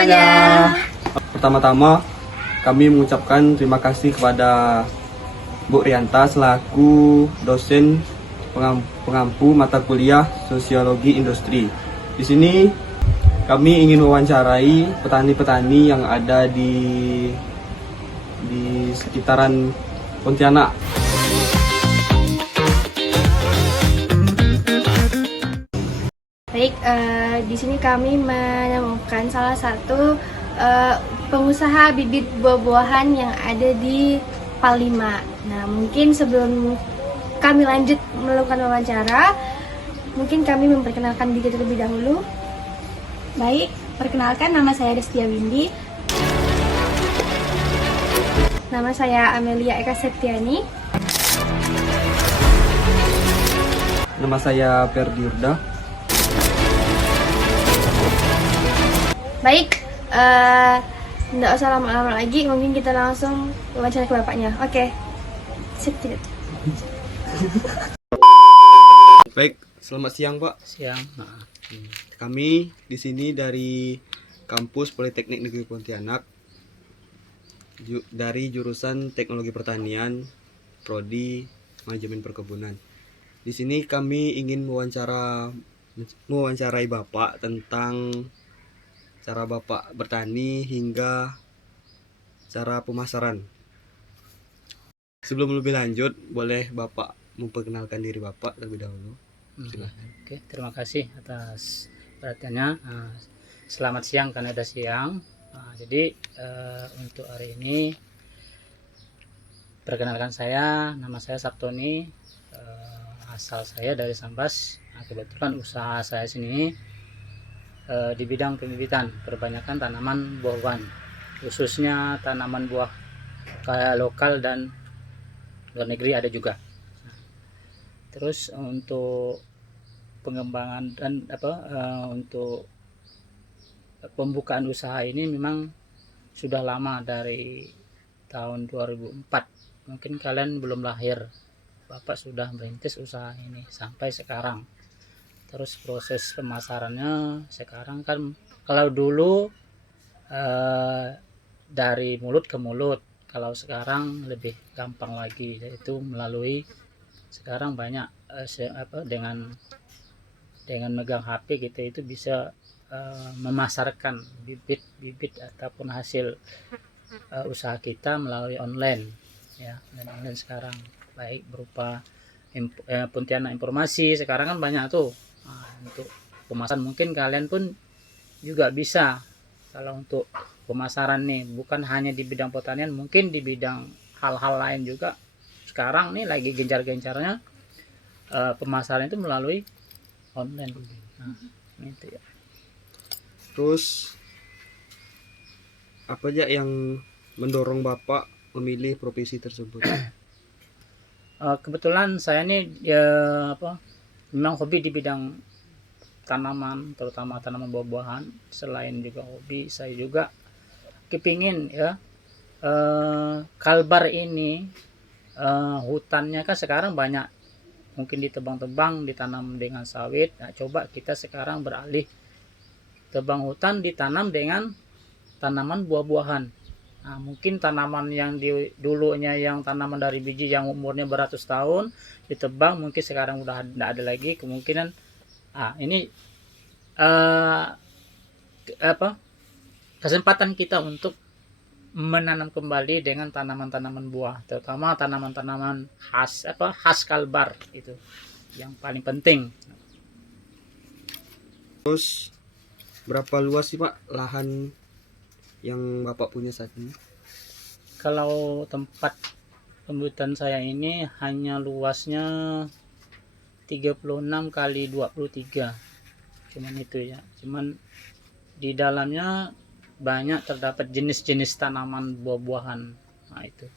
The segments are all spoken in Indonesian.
semuanya. Pertama-tama kami mengucapkan terima kasih kepada Bu Rianta selaku dosen pengampu mata kuliah Sosiologi Industri. Di sini kami ingin mewawancarai petani-petani yang ada di sekitaran Pontianak. Baik, di sini kami menemukan salah satu pengusaha bibit buah-buahan yang ada di Palima. Nah, mungkin sebelum kami lanjut melakukan wawancara, mungkin kami memperkenalkan diri terlebih dahulu. Baik, perkenalkan nama saya Destia Windy. Nama saya Amelia Eka Septiani. Nama saya Ferdi Urda. Baik, nggak usah lama-lama lagi, mungkin kita langsung wawancara ke bapaknya. Oke, sip. Baik, selamat siang Pak. Siang. Kami di sini dari kampus Politeknik Negeri Pontianak dari jurusan Teknologi Pertanian, Prodi Manajemen Perkebunan. Di sini kami ingin mewawancarai Bapak tentang cara Bapak bertani hingga cara pemasaran. Sebelum lebih lanjut, boleh Bapak memperkenalkan diri Bapak terlebih dahulu. Silakan. Oke, terima kasih atas perhatiannya. Selamat siang karena ada siang. Jadi untuk hari ini perkenalkan saya, nama saya Sabtoni, asal saya dari Sambas. Kebetulan usaha saya sini di bidang pembibitan, kebanyakan tanaman buah-buahan, khususnya tanaman buah kayak lokal dan luar negeri ada juga. Terus untuk pengembangan dan untuk pembukaan usaha ini memang sudah lama, dari tahun 2004. Mungkin kalian belum lahir, Bapak sudah merintis usaha ini sampai sekarang. Terus proses pemasarannya sekarang kan, kalau dulu dari mulut ke mulut, kalau sekarang lebih gampang lagi, yaitu melalui sekarang banyak dengan megang HP kita itu bisa memasarkan bibit ataupun hasil usaha kita melalui online, ya. Dan online sekarang baik berupa Pontianak Informasi, sekarang kan banyak tuh. Untuk pemasaran mungkin kalian pun juga bisa, kalau untuk pemasaran nih bukan hanya di bidang pertanian, mungkin di bidang hal-hal lain juga sekarang nih lagi gencar-gencarnya pemasaran itu melalui online. Itu ya. Terus apa aja yang mendorong Bapak memilih profesi tersebut? Kebetulan saya nih memang hobi di bidang tanaman, terutama tanaman buah-buahan. Selain juga hobi, saya juga kepingin ya, Kalbar ini hutannya kan sekarang banyak mungkin ditebang-tebang, ditanam dengan sawit. Nah, coba kita sekarang beralih tebang hutan, ditanam dengan tanaman buah-buahan. Nah, mungkin tanaman yang dulunya yang tanaman dari biji yang umurnya beratus tahun ditebang, mungkin sekarang udah tidak ada lagi. Kemungkinan ini kesempatan kita untuk menanam kembali dengan tanaman-tanaman buah, terutama tanaman-tanaman khas Kalbar, itu yang paling penting. Terus berapa luas sih Pak lahan yang Bapak punya saat ini? Kalau tempat pembibitan saya ini hanya luasnya 36 kali 23, cuman itu ya. Cuman di dalamnya banyak terdapat jenis-jenis tanaman buah-buahan. Nah, itu.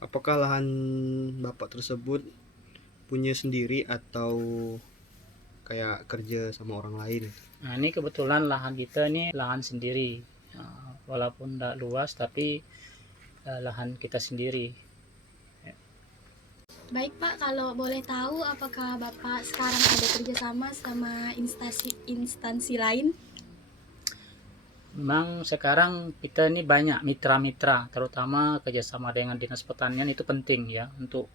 Apakah lahan Bapak tersebut punya sendiri atau kayak kerja sama orang lain? Nah, ini kebetulan lahan kita ini lahan sendiri. Walaupun tidak luas, tapi lahan kita sendiri. Baik Pak, kalau boleh tahu apakah Bapak sekarang ada kerjasama sama instansi lain? Memang sekarang kita ini banyak mitra-mitra, terutama kerjasama dengan dinas pertanian itu penting ya untuk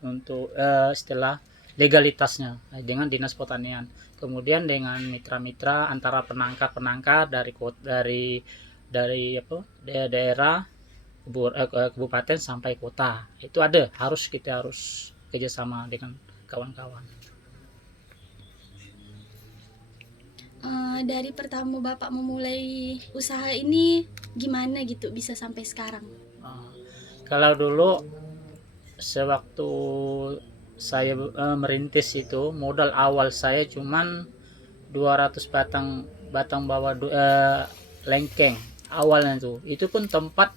istilah legalitasnya dengan dinas pertanian. Kemudian dengan mitra-mitra antara penangkar-penangkar dari daerah kabupaten sampai kota itu ada, kita harus kerjasama dengan kawan-kawan. Dari pertama Bapak memulai usaha ini gimana gitu bisa sampai sekarang? Kalau dulu sewaktu saya merintis itu modal awal saya cuman 200 batang bawah lengkeng awalnya tuh. Itu pun tempat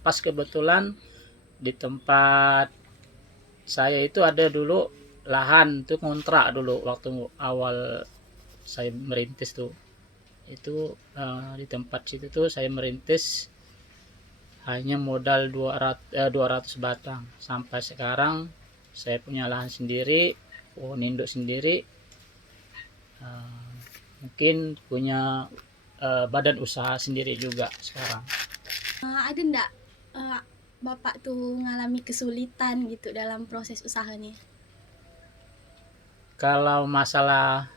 pas kebetulan di tempat saya itu ada dulu lahan tuh kontrak dulu waktu awal saya merintis tuh. Itu di tempat situ tuh saya merintis hanya modal 200 batang. Sampai sekarang saya punya lahan sendiri, pohon induk sendiri, mungkin punya badan usaha sendiri juga sekarang. Ada ndak Bapak tuh ngalami kesulitan gitu dalam proses usahanya? Kalau masalah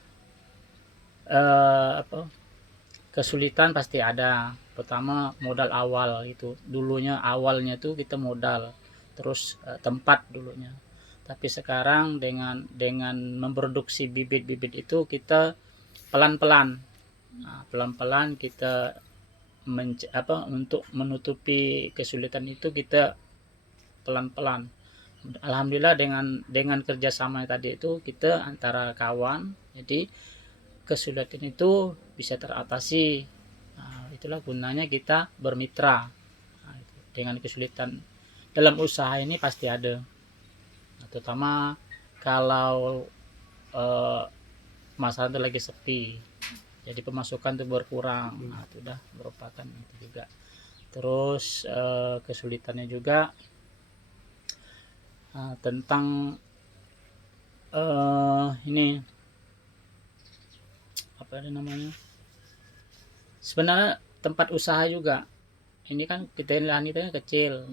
kesulitan pasti ada. Pertama modal awal itu, awalnya tuh kita modal, terus tempat dulunya. Tapi sekarang dengan memproduksi bibit-bibit itu kita pelan-pelan, kita untuk menutupi kesulitan itu kita pelan-pelan. Alhamdulillah dengan kerjasama tadi itu kita antara kawan, jadi kesulitan itu bisa teratasi. Itulah gunanya kita bermitra. Dengan kesulitan dalam usaha ini pasti ada, terutama kalau masalah itu lagi sepi, jadi pemasukan itu berkurang, itu udah merupakan itu juga. Terus kesulitannya juga tentang ini apa namanya, sebenarnya tempat usaha juga ini kan kita lahan kita kecil,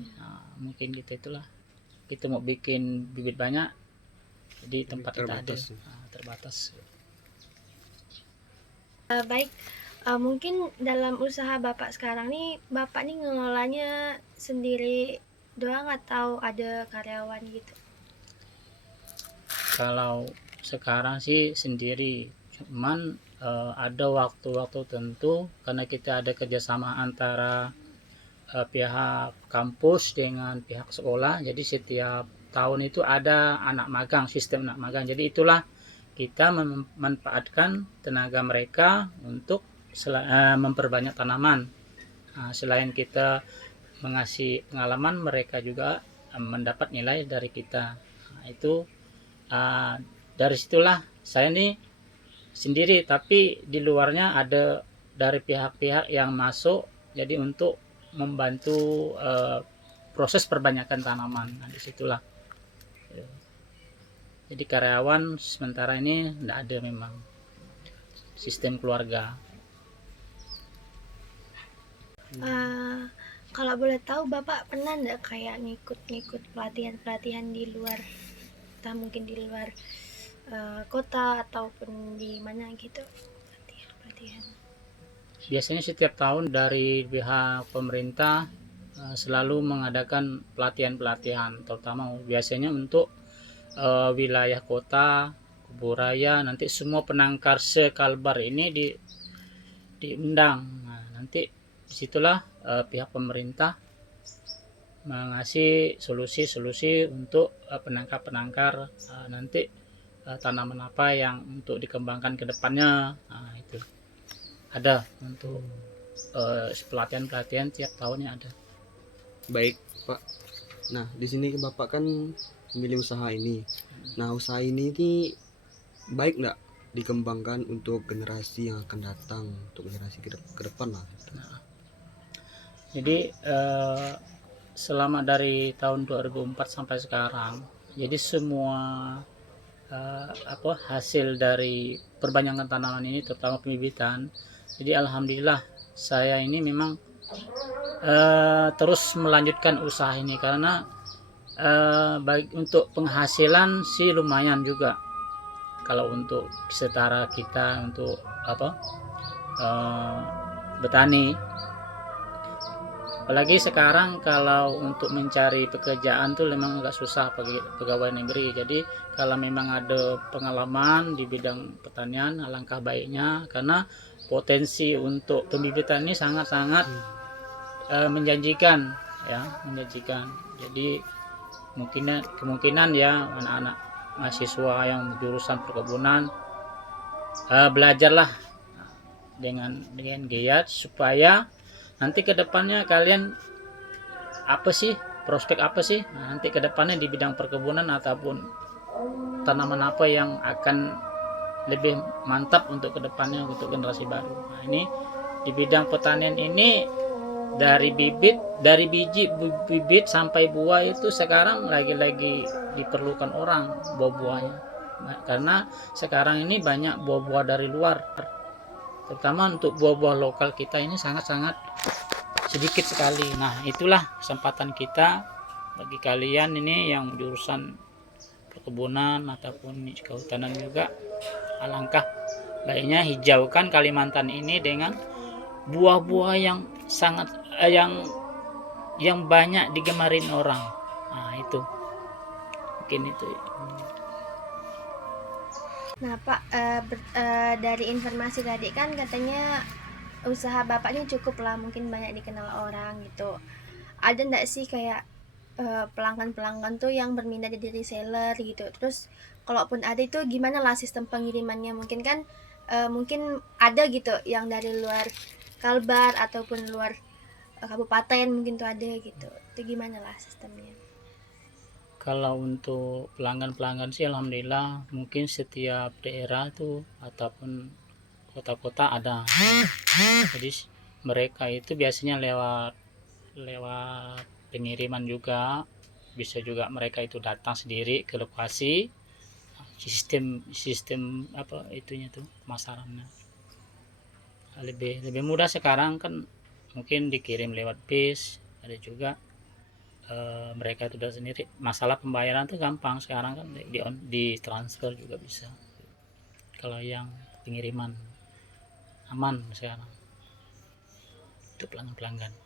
mungkin kita mau bikin bibit banyak, jadi tempat kita ada terbatas. Baik, mungkin dalam usaha Bapak sekarang nih, Bapak nih ngelolanya sendiri doang atau ada karyawan gitu? Kalau sekarang sih sendiri, cuman ada waktu-waktu tentu karena kita ada kerjasama antara pihak kampus dengan pihak sekolah, jadi setiap tahun itu ada sistem anak magang, jadi itulah kita memanfaatkan tenaga mereka untuk memperbanyak tanaman. Selain kita mengasih pengalaman, mereka juga mendapat nilai dari kita. Itu dari situlah saya nih sendiri, tapi di luarnya ada dari pihak-pihak yang masuk, jadi untuk membantu proses perbanyakan tanaman. Disitulah. Jadi karyawan sementara ini tidak ada, memang sistem keluarga. Kalau boleh tahu Bapak pernah nggak kayak ngikut pelatihan di luar, entah mungkin di luar kota ataupun di mana gitu, pelatihan? Biasanya setiap tahun dari pihak pemerintah selalu mengadakan pelatihan-pelatihan, terutama biasanya untuk wilayah kota, Kuburaya, nanti semua penangkar sekalbar ini diundang. Nanti disitulah pihak pemerintah mengasih solusi-solusi untuk penangkar-penangkar nanti tanaman apa yang untuk dikembangkan ke depannya. Itu ada untuk pelatihan-pelatihan tiap tahunnya ada. Baik Pak. Nah di sini Bapak kan memilih usaha ini. Nah usaha ini baik nggak dikembangkan untuk generasi yang akan datang, untuk generasi ke depan lah. Jadi selama dari tahun 2004 sampai sekarang, jadi semua hasil dari perbanyakan tanaman ini, terutama pembibitan, jadi alhamdulillah saya ini memang terus melanjutkan usaha ini karena baik untuk penghasilan sih lumayan juga. Kalau untuk setara kita untuk bertani, apalagi sekarang kalau untuk mencari pekerjaan tuh memang agak susah bagi pegawai negeri. Jadi kalau memang ada pengalaman di bidang pertanian, alangkah baiknya, karena potensi untuk pembibitan ini sangat-sangat menjanjikan, ya, menjanjikan. Jadi kemungkinan ya anak-anak mahasiswa yang jurusan perkebunan belajarlah dengan giat supaya nanti kedepannya kalian prospek apa sih nanti kedepannya di bidang perkebunan ataupun tanaman apa yang akan lebih mantap untuk kedepannya untuk generasi baru. Nah, ini di bidang pertanian ini dari biji bibit sampai buah itu sekarang lagi-lagi diperlukan orang buah-buahnya, karena sekarang ini banyak buah-buah dari luar, terutama untuk buah-buah lokal kita ini sangat-sangat sedikit sekali. Nah, itulah kesempatan kita bagi kalian ini yang jurusan perkebunan ataupun kehutanan juga, alangkah baiknya hijaukan Kalimantan ini dengan buah-buah yang sangat yang banyak digemarin orang. Nah, itu mungkin itu. Nah Pak, dari informasi tadi kan katanya usaha Bapak ini cukup lah, mungkin banyak dikenal orang gitu. Ada nggak sih kayak pelanggan-pelanggan tuh yang berminat jadi reseller gitu? Terus kalaupun ada itu gimana lah sistem pengirimannya? Mungkin kan mungkin ada gitu yang dari luar Kalbar ataupun luar kabupaten mungkin tuh ada gitu. Itu gimana lah sistemnya? Kalau untuk pelanggan sih alhamdulillah mungkin setiap daerah tuh ataupun kota-kota ada. Jadi mereka itu biasanya lewat pengiriman juga, bisa juga mereka itu datang sendiri ke lokasi. Sistem apa itunya tuh pemasarannya lebih mudah sekarang kan, mungkin dikirim lewat bis, ada juga mereka itu udah sendiri. Masalah pembayaran tuh gampang sekarang kan, di transfer juga bisa. Kalau yang pengiriman aman sekarang untuk pelanggan.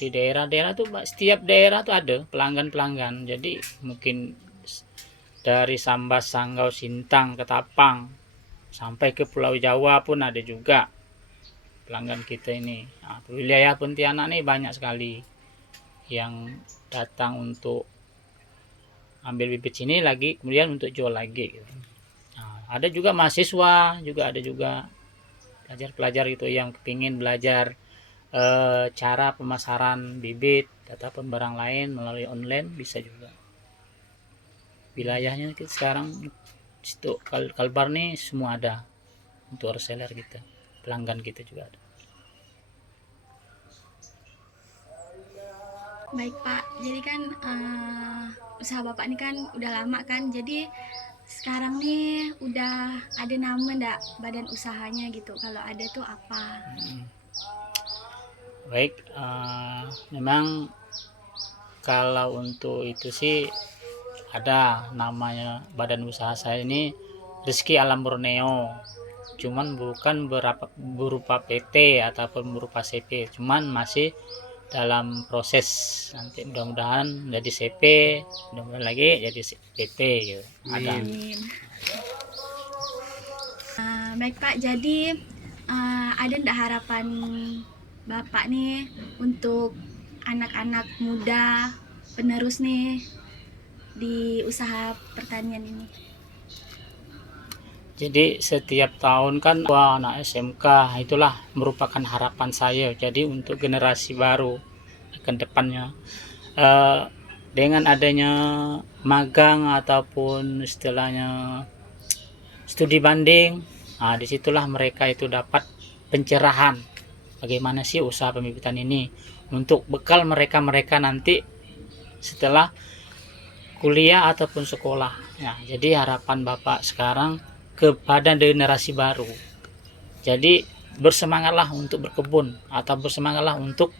Di daerah-daerah tuh setiap daerah tuh ada pelanggan. Jadi mungkin dari Sambas, Sanggau, Sintang, Ketapang sampai ke Pulau Jawa pun ada juga pelanggan kita ini. Nah, wilayah Pontianak ini banyak sekali yang datang untuk ambil bibit sini lagi, kemudian untuk jual lagi gitu. Nah, ada juga mahasiswa, ada juga pelajar-pelajar gitu yang kepingin belajar cara pemasaran bibit ataupun barang lain melalui online, bisa juga. Wilayahnya sekarang situ Kalbar nih semua ada untuk reseller kita, pelanggan kita juga ada. Baik Pak, jadi kan usaha Bapak ini kan udah lama kan, jadi sekarang nih udah ada nama ndak badan usahanya gitu? Kalau ada tuh apa? Baik, memang kalau untuk itu sih ada namanya badan usaha saya ini Rizky Alam Borneo, cuman bukan berupa PT ataupun berupa CP, cuman masih dalam proses. Nanti mudah-mudahan jadi CP, mudah-mudahan lagi jadi PP gitu. Ada. Baik Pak, jadi ada ndak harapan Bapak nih untuk anak-anak muda penerus nih di usaha pertanian ini? Jadi setiap tahun kan anak SMK, itulah merupakan harapan saya. Jadi untuk generasi baru akan depannya, dengan adanya magang ataupun istilahnya studi banding, nah disitulah mereka itu dapat pencerahan bagaimana sih usaha pembibitan ini untuk bekal mereka nanti setelah kuliah ataupun sekolah. Ya, jadi harapan Bapak sekarang kepada generasi baru, Jadi bersemangatlah untuk berkebun atau bersemangatlah untuk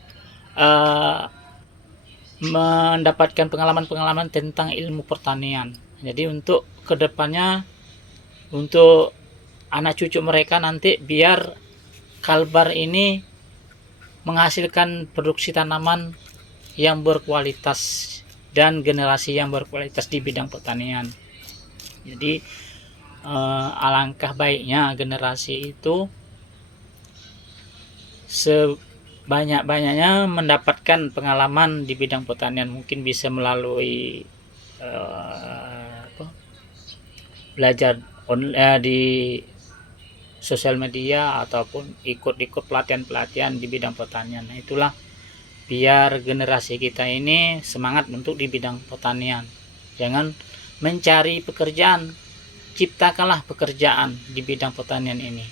mendapatkan pengalaman-pengalaman tentang ilmu pertanian. Jadi untuk kedepannya, untuk anak cucu mereka nanti, biar Kalbar ini menghasilkan produksi tanaman yang berkualitas dan generasi yang berkualitas di bidang pertanian. Jadi alangkah baiknya generasi itu sebanyak-banyaknya mendapatkan pengalaman di bidang pertanian, mungkin bisa melalui belajar di sosial media ataupun ikut-ikut pelatihan-pelatihan di bidang pertanian. Nah, itulah biar generasi kita ini semangat untuk di bidang pertanian. Jangan mencari pekerjaan, ciptakanlah pekerjaan di bidang pertanian ini.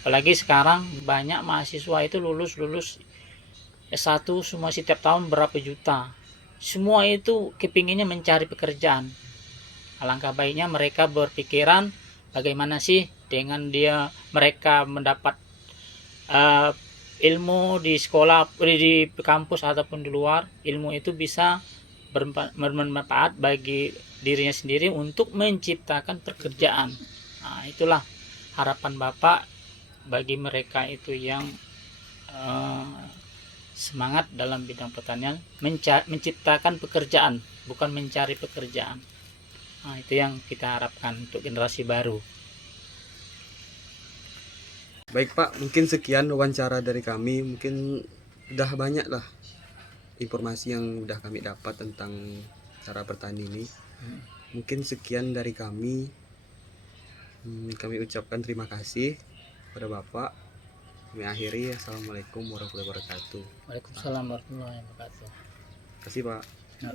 Apalagi sekarang banyak mahasiswa itu lulus S1 semua setiap tahun berapa juta. Semua itu kepinginnya mencari pekerjaan. Alangkah baiknya mereka berpikiran bagaimana sih dengan mereka mendapat ilmu di sekolah, di kampus ataupun di luar, ilmu itu bisa bermanfaat bagi dirinya sendiri untuk menciptakan pekerjaan. Nah, itulah harapan Bapak bagi mereka itu yang semangat dalam bidang pertanian, menciptakan pekerjaan, bukan mencari pekerjaan. Nah, itu yang kita harapkan untuk generasi baru. Baik Pak, mungkin sekian wawancara dari kami. Mungkin udah banyak lah informasi yang udah kami dapat tentang cara bertani ini. Mungkin sekian dari kami. Kami ucapkan terima kasih kepada Bapak. Kami akhiri. Assalamualaikum warahmatullahi wabarakatuh. Waalaikumsalam warahmatullahi wabarakatuh. Terima kasih Pak. Ya.